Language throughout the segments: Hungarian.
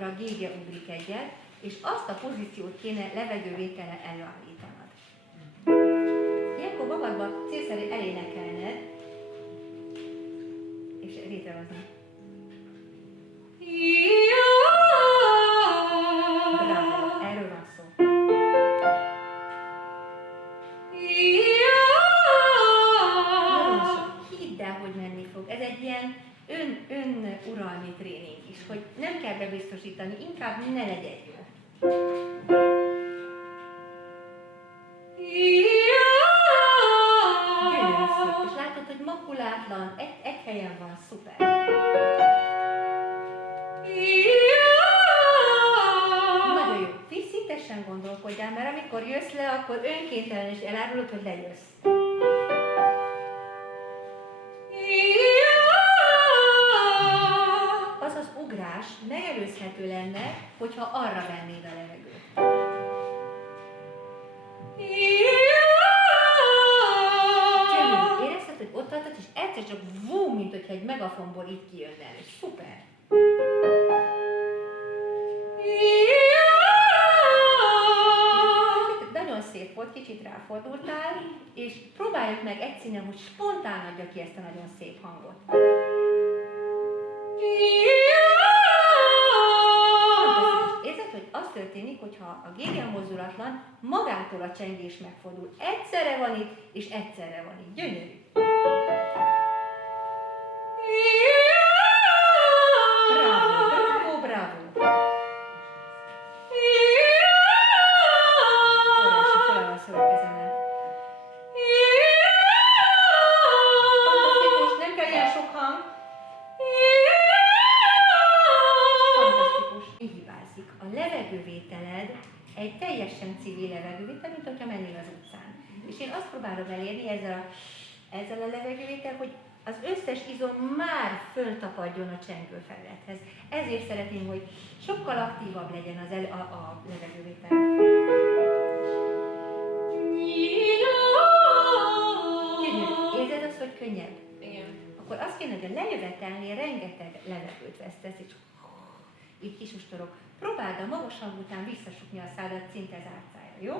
amikor a gégje ugrik egyet, és azt a pozíciót kéne levegővétellel előállítanod. Ilyenkor magadban célszerű elénekelned, és létrehozni. Bravo, erről van szó. Nagyon sok. Hidd el, hogy menni fog. Ez egy ilyen önuralmi tréning is, hogy nem kell bebiztosítani, inkább ne legyen jó. Gyönyörű szép, és látod, hogy makulátlan, egy helyen van, szuper. Nagyon jó. Vízszintesen gondolkodjál, mert amikor jössz le, akkor önkéntelen is elárulod, hogy lejössz. Az az ugrás megelőzhető lenne, hogyha arra vennéd a levegőt. Gyönyörű. Érezted, hogy ott tartod, és egyszer csak vú, mint hogyha egy megafonból így kijönne elő. Szuper! Nagyon szép volt, kicsit ráfordultál, és próbáljuk meg egy színen, hogy spontán adja ki ezt a nagyon szép hangot. Érzed, hogy az történik, hogyha a gégje mozdulatlan, magától a csengés megfordul. Egyszerre van itt, és egyszerre van itt. Gyönyörű! Bravo, bravo, bravo! Óriási, felállszol a kezemet. Fantasztikus, nem kell ilyen sok hang. Fantasztikus. Így hibázik. A levegővételed egy teljesen civil levegővétel, mint hogyha mennél az utcán. És én azt próbálom elérni ezzel a levegővétel, hogy az összes izom már föltapadjon a csengőfelülethez. Ezért szeretném, hogy sokkal aktívabb legyen a levegővétel. Érzed azt, hogy könnyebb? Igen. Akkor azt kéne, hogy a lejövetelnél rengeteg levegőt vesztesz, és így kisustorok. Próbáld a magas hang után visszasukni a szádat szinte zárt szájra, jó?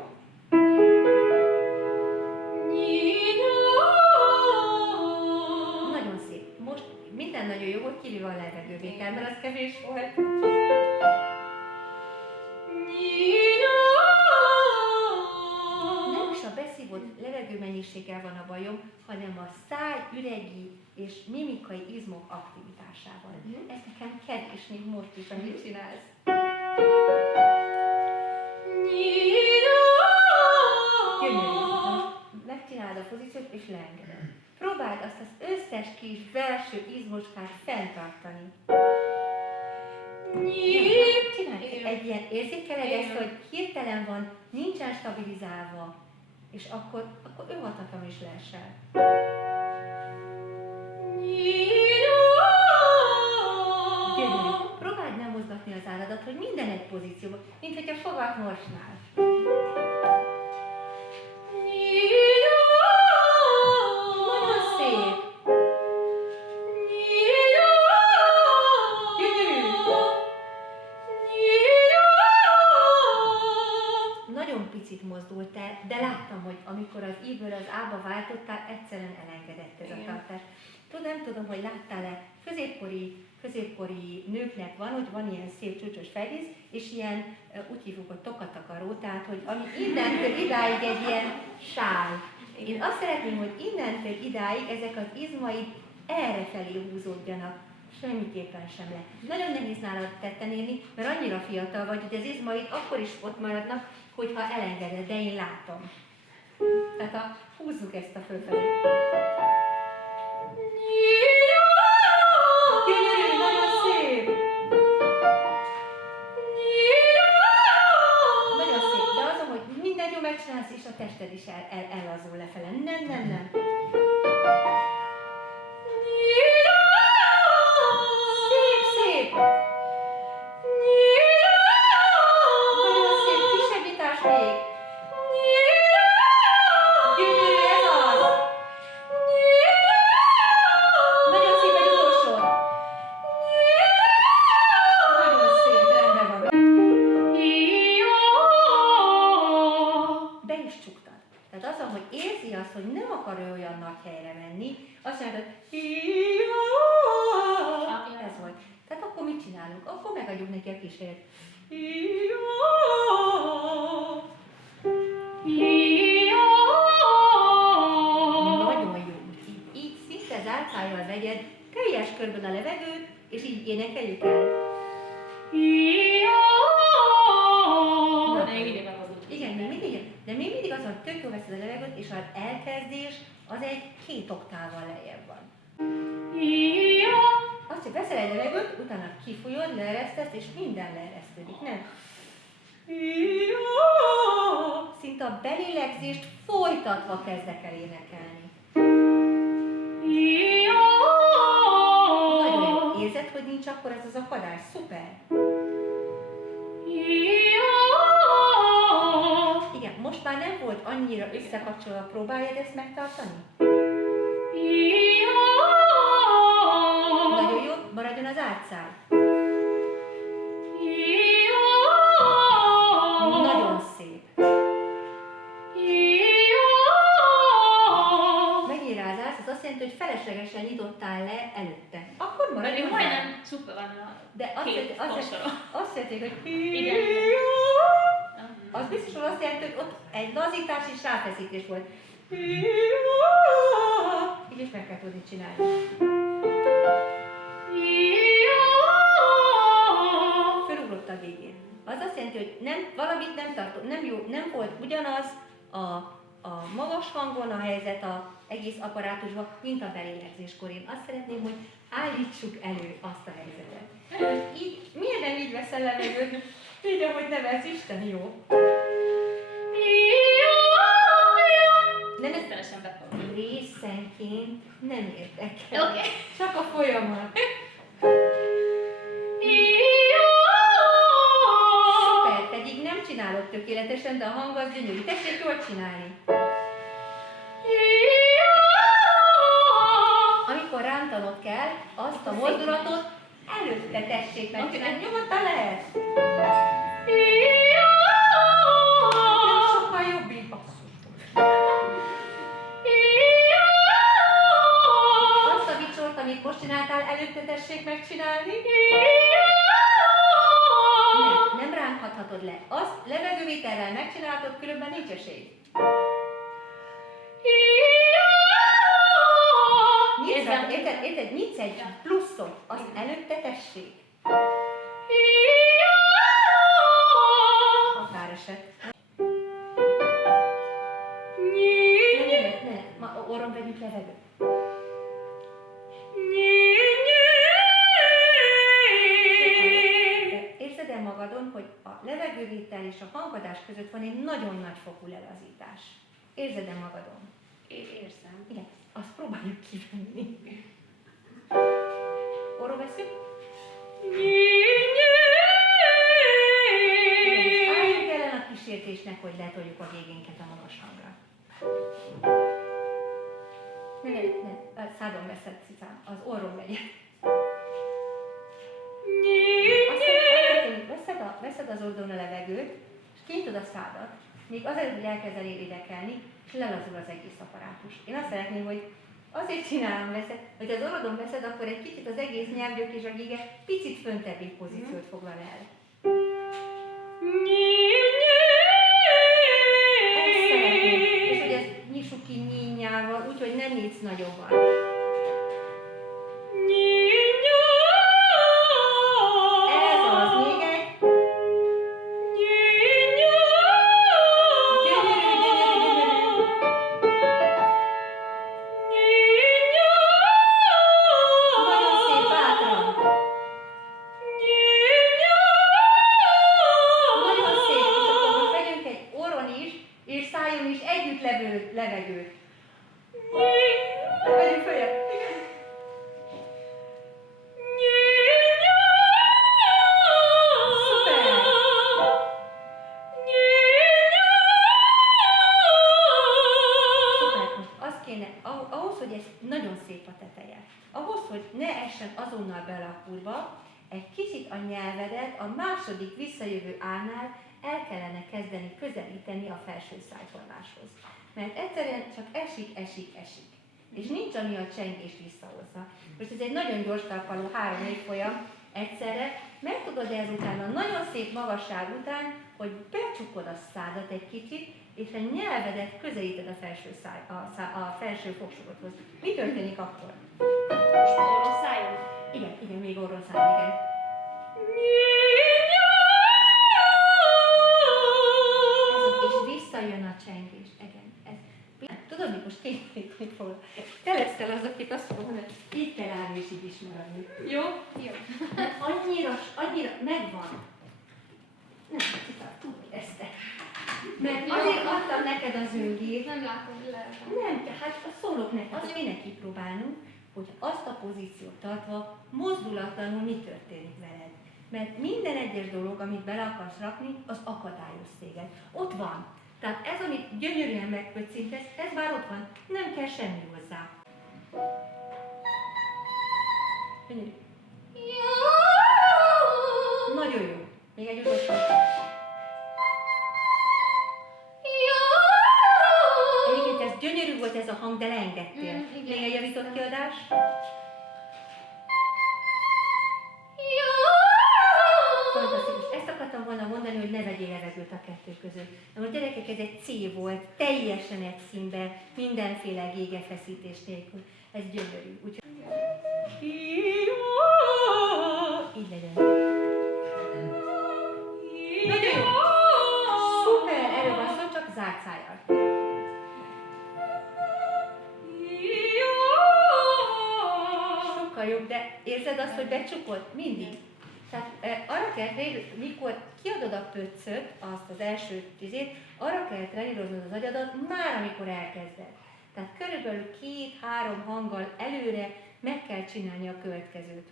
Nagyon szép. Most minden nagyon jó, hogy kivéve a levegővétel, mert az kevés volt. Nem is a beszívott levegőmennyiséggel van a bajom, hanem a száj, üregi és mimikai izmok aktivitásával. Ez nekem kedves még most is, amit csinálsz. Gyönyörű. Megcsinálod a pozíciót és leengeded. Próbáld azt az összes kis belső izmocskát fenntartani. Csinálj egy ilyen, érzékeled ezt, hogy hirtelen van, nincsen stabilizálva, és akkor önhatatlan is leesel. Gyönyörű. Próbáld nem mozgatni az álladat, hogy minden egy pozícióban, mint hogy a fogat morsnál. Nagyon szép. Nagyon picit mozdult el, de láttam, hogy amikor az I-ből az A-ba váltottál, egyszerűen elengedett ez a tartás. Nem tudom, hogy láttál-e, középkori nőknek van, hogy van ilyen szép csúcsos fejdísz, és ilyen, úgy hívjuk, hogy tokatakaró, tehát, hogy ami innentől idáig egy ilyen sál. Én azt szeretném, hogy innentől idáig ezek az izmaid errefelé húzódjanak. Semmiképpen sem le. Nagyon nehéz nálad tetten érni, mert annyira fiatal vagy, hogy az izmaid akkor is ott maradnak, hogyha elengeded, de én látom. Tehát húzzuk ezt a fölfelé. Gyönyörű, nagyon szép! Nagyon szép, de azon, hogy minden jó megcsinálsz, és a tested is ellazul lefele. Nem. Szép! Nagyon szép, kisebbítás még! Gyönyörű, ez az! Nagyon szép, egy utolsó! Nagyon szép, rendben is csuktad. Tehát az, hogy érzi azt, hogy nem akar ő olyan nagy helyre menni, azt mondja, hogy ez volt. Tehát akkor mit csinálunk? Akkor megadjuk neki a kísérlet. Nagyon jó. Így szinte zárt szájjal vegyed teljes körben a levegőt, és így énekeljük el. Igen, de még mindig az, hogy tök jó veszed a levegőt, és az elkezdés az egy 2 oktával lejjebb van. Azt, hogy veszel egy levegőt, utána kifújod, leeresztesz, és minden leeresztődik, nem? Szinte a belélegzést folytatva kezdek el énekelni. Nagyon jó. Érzed, hogy nincs akkor ez az akadás? Szuper! Igen, most már nem volt annyira összekapcsolva, próbáljad ezt megtartani? Nagyon jó, maradjon az átszál. Nagyon szép. Megint rázálsz, az azt jelenti, hogy feleslegesen nyitottál le előtte. Akkor maradjon az átszál. Majdnem csupa van a de azt jelenti, hogy igen. az biztos, hogy azt jelenti, hogy ott egy lazítás és ráfeszítés volt. Így is meg kell tudni csinálni. Fölugrott a végén. Az azt jelenti, hogy valamit nem tartott, nem jó, nem volt ugyanaz a magas hangon a helyzet az egész apparátusban, mint a belélegzéskor. Én azt szeretném, hogy állítsuk elő azt a helyzetet. Így, miért nem így veszel levegőt? Így, ahogy nevelsz, Isten jó. Nem Ezt befogom. részenként nem érdekel. Okay. Csak a folyamat. Szuper, pedig nem csinálod tökéletesen, de a hang az gyönyörű. Tessék jól csinálni. Amikor rántanod kell, azt a mozdulatot előtte tessék megcsinálni. Nyugodtan lehet. Nem sokkal jobb így. Azt a vicsort, amit most csináltál, előtte tessék megcsinálni. Nem ránthatod le. Azt levegővétellel megcsinálhatod, különben nincs esély. Érted? Nyitsz egy pluszot, azt előtte tessék. Határeset. Ne. Ma orron vegyük levegőt. Érzed el magadon, hogy a levegővétel és a hangadás között van egy nagyon nagy fokú lelazítás. Érzed el magadon? Érzem. Igen, azt próbáljuk kivenni. Orról veszünk. Álljunk ellen a kísértésnek, hogy letoljuk a végénket a magas hangra. Ne, szádon veszed, cicám, az orron vegyed. Veszed az orrodon a levegőt, és kinyitod a szádat, még azért, hogy elkezd énekelni, és lelazul az egész apparátus. Én azt szeretném, hogy azért csinálom veszed, hogy az orrodon veszed, akkor egy kicsit az egész nyelvgyök és a gige picit föntebbi pozíciót foglal el. Ezt szeretném. És hogy ezt nyissuk ki nyínyával, úgyhogy nem nyitsz nagyobban. Levegőt. Vegyük följebb. Szuper! Szuper, most azt kéne, ahhoz, hogy ez nagyon szép a teteje, ahhoz, hogy ne essen azonnal bele a kurba, egy kicsit a nyelvedet a második visszajövő ánál el kellene kezdeni közelíteni a felső szájformáshoz. Mert egyszerűen csak esik. És nincs, ami a csengést visszahozza. Most ez egy nagyon gyors talpaló 3 évfolyam egyszerre, meg tudod ezután a nagyon szép magasság után, hogy becsukod a szádat egy kicsit, és a nyelvedet közelíted a a felső fogsorodhoz. Mi történik akkor? Most orros szájon. Igen, még orron száll, igen. És visszajön a csengés. Igen. Tudod, mit most készíteni fog? Te leszel az, akit azt fogom mondani, így kell állni és így is maradni. Jó? Jó. Annyira megvan. Nem, tudod ezt. Mert azért adtam neked az zöngét. Nem látom, hogy lehet. Nem, hát szólok neked, azt kéne kipróbálnunk, hogy azt a pozíciót tartva mozdulatlanul mi történik veled. Mert minden egyes dolog, amit bele akarsz rakni, az akadályoz téged. Ott van. Tehát ez, amit gyönyörűen megpöccintesz, ez már ott van. Nem kell semmi hozzá. Gyönyörű. Nagyon jó. Még egy utolsó. Egyébként ez gyönyörű volt ez a hang, de leengedtél. Még egy javított kiadás. Fantasztikus. Ezt akartam volna mondani, hogy ne vegyél levegőt a kettő között. Na most gyerekek, ez egy C volt, teljesen egy színben, mindenféle gégefeszítés nélkül. Ez gyönyörű. Úgyhogy... Így legyen. Nagyon jó. Szuper, erről van szó, csak zárt szájjal. Sokkal jobb, de érzed azt, hogy becsukod? Mindig. Tehát arra kell, mikor kiadod a pöccöt, azt az első tizét, arra kell treníroznod az agyadat már, amikor elkezded. Tehát körülbelül 2-3 hanggal előre meg kell csinálni a következőt.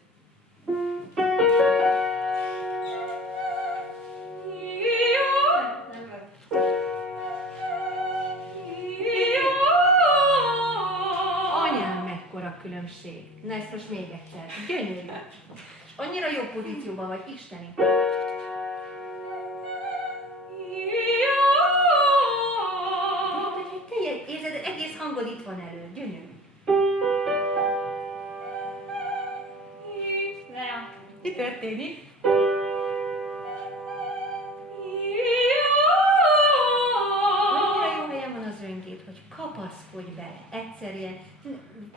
Anyám, mekkora különbség. Na ezt most még egyszer. Gyönyörű. Annyira jó pozícióban vagy, isteni. Te érzed, egész hangod itt van elő, gyönyörű. Mi történik? Annyira jó helyen van az öngét, hogy kapaszkodj bele, egyszerűen.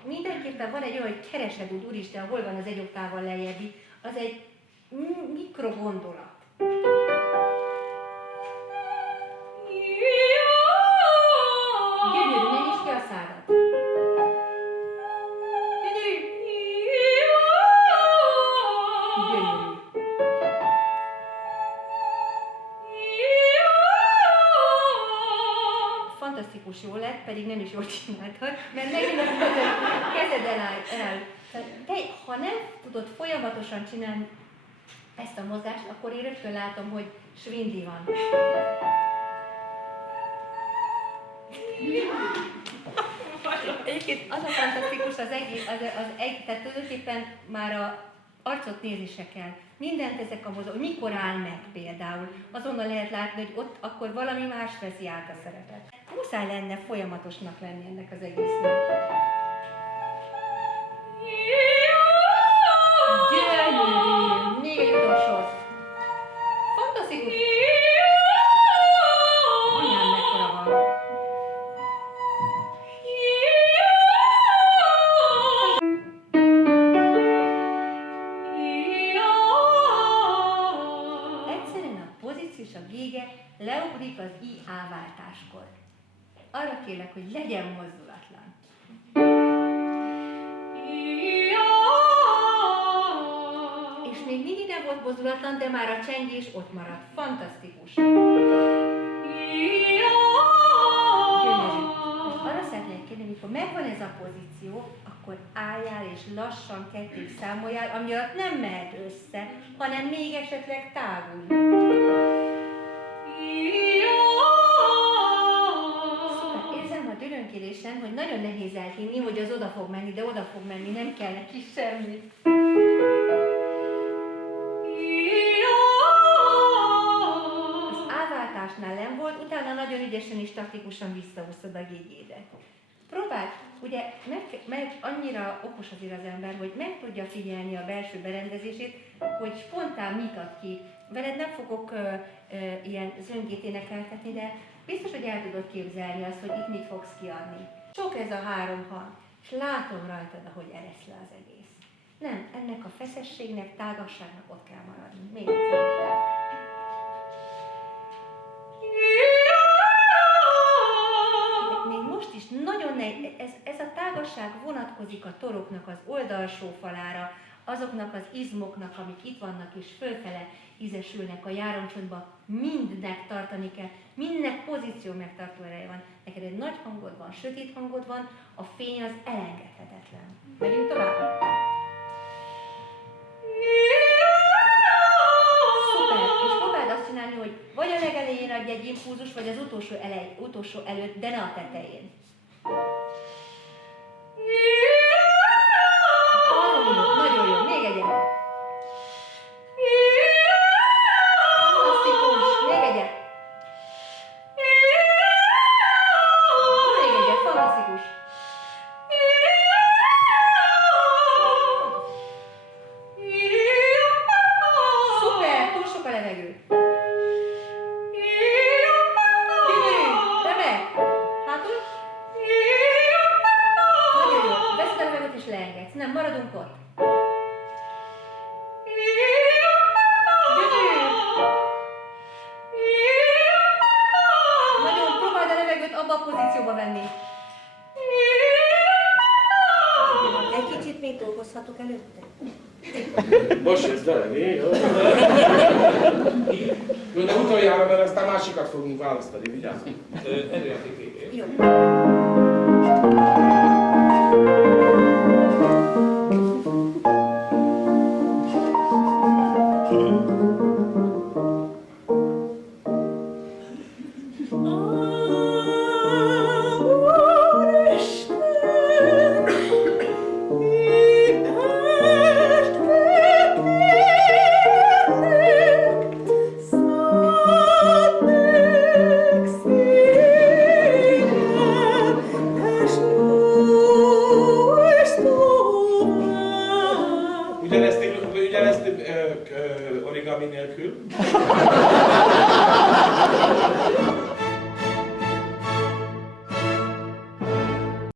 Mindenképpen van egy olyan, hogy keresed úgy, úristen, hol van az egy oktával lejjebbi, az egy mikrogondolat. Gyönyörű, ne nyisd ki a szádat. Gyönyörű. Gyönyörű. Fantasztikus jól lett, pedig nem is jól csináltad, mert megint a kezed eláll. De ha nem tudod folyamatosan csinálni ezt a mozgást, akkor én rögtön látom, hogy svindli van. Egyébként az a fantasztikus az egész, tehát tulajdonképpen már a arcot nézni se kell. Mindent ezek a mozgások, mikor áll meg például, azonnal lehet látni, hogy ott akkor valami más veszi át a szerepet. Muszáj lenne folyamatosnak lenni ennek az egésznek. Gyönyörű! Még egy utolsó. Fantasztikus! Anyám, mekkora van. Egyszerűen a pozíció és a gége leugrik az I-A váltáskor. Arra kérlek, hogy legyen mozdulatlan. És még mindig nem volt mozdulatlan, de már a csengés ott maradt. Fantasztikus. Gyönyörű. Most arra szeretnék kérni, mikor megvan ez a pozíció, akkor álljál és lassan kettig számoljál, ami alatt nem mehet össze, hanem még esetleg távol. Szóval érzem a dülönkélésen, hogy nagyon nehéz elhinni, hogy az oda fog menni, de oda fog menni, nem kell neki semmi. Az A volt, utána nagyon ügyesen és taktikusan visszahúztad a gégyédet. Próbáld, ugye meg annyira okos azért az ember, hogy meg tudja figyelni a belső berendezését, hogy spontán mit ad ki. Veled nem fogok ilyen zöngét énekeltetni, de biztos, hogy el tudod képzelni azt, hogy itt mit fogsz kiadni. Sok ez a 3 hang, és látom rajtad, ahogy eresz le az egész. Nem, ennek a feszességnek, tágasságnak ott kell maradni. Még egyszer. Még most is nagyon nehéz, ez a tágasság vonatkozik a toroknak az oldalsó falára, azoknak az izmoknak, amik itt vannak és fölfele ízesülnek a járomcsontba, mindnek tartani kell, mindnek pozíció megtartó ereje van. Neked egy nagy hangod van, sötét hangod van, a fény az elengedhetetlen. Megyünk tovább. Szuper, és próbáld azt csinálni, hogy vagy a legelején adj egy impulzus, vagy az utolsó előtt, de ne a tetején. Nagyon jó, még egyet. Fantasztikus, még egyet. Még egyet, fantasztikus. Szuper, túl sok a levegő. Gyönyörű, remek. Hátul. Nagyon jó, veszed a levegőt és leengedsz. Nem, maradunk ott. Gyönyörű. Nagyon, próbáld a levegőt abba a pozícióba venni. Egy kicsit még dolgozhatok előtte? Most ez vele, jó? Jó, de utoljára, mert aztán másikat fogunk választani, vigyázz. Jó.